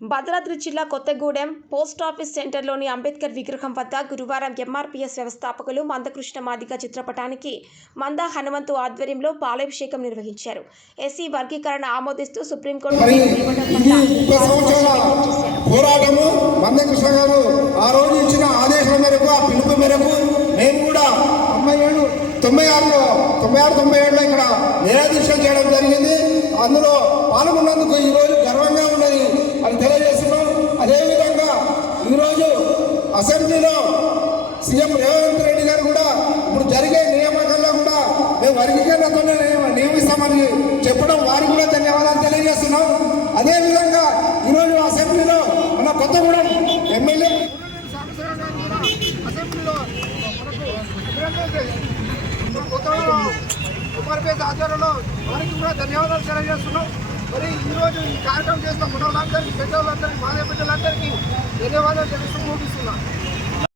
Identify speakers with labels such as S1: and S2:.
S1: భద్రాద్రి జిల్లా కొత్తగూడెం పోస్టాఫీస్ సెంటర్లోని అంబేద్కర్ విగ్రహం వద్ద గురువారం ఎంఆర్పీఎస్ వ్యవస్థాపకులు మందకృష్ణ మాదిగ చిత్రపటానికి మంద హనుమంతు ఆధ్వర్యంలో పాలాభిషేకం నిర్వహించారు. ఎస్సీ వర్గీకరణ ఆమోదిస్తూ సుప్రీంకోర్టు
S2: మరి
S1: తీర్పు ఇవ్వడం
S2: ఇది
S1: పట్ల
S2: ముప్పై
S1: వారు హర్షం
S2: సంవత్సరాల
S1: వ్యక్తం చేశారు.
S2: పోరాటము మందకృష్ణ గారు ఆ రోజు ఇచ్చిన ఆదేశాల మేరకు ఆ పిలుపు మేరకు మేము కూడా తొంభై ఏడు తొంభై ఆరులో తొంభై ఆరు తొంభై ఏడులో ఇక్కడ నిరాదీక్ష చేయడం జరిగింది. అందులో పాల్గొన్నందుకు అసెంబ్లీలో సీఎం రేవంత్ రెడ్డి గారు కూడా ఇప్పుడు జరిగే నియామకాల్లో కూడా మేము వర్గీకరణతోనే నియమిస్తామని చెప్పడం వారికి కూడా ధన్యవాదాలు తెలియజేస్తున్నాం. అదేవిధంగా ఈరోజు అసెంబ్లీలో మన కొత్తగూడెం ఎమ్మెల్యే
S3: సాంబశివరావు కూడా మనకు ఆధ్వర్యంలో వారికి కూడా ధన్యవాదాలు తెలియజేస్తున్నాం. మరి ఈరోజు ఈ కార్యక్రమం చేసిన మనోళ్ళందరికీ పెద్దవాళ్ళందరికీ మాదే పెద్దలందరికీ ధన్యవాదాలు తెలుస్తూ ముగిస్తున్నాను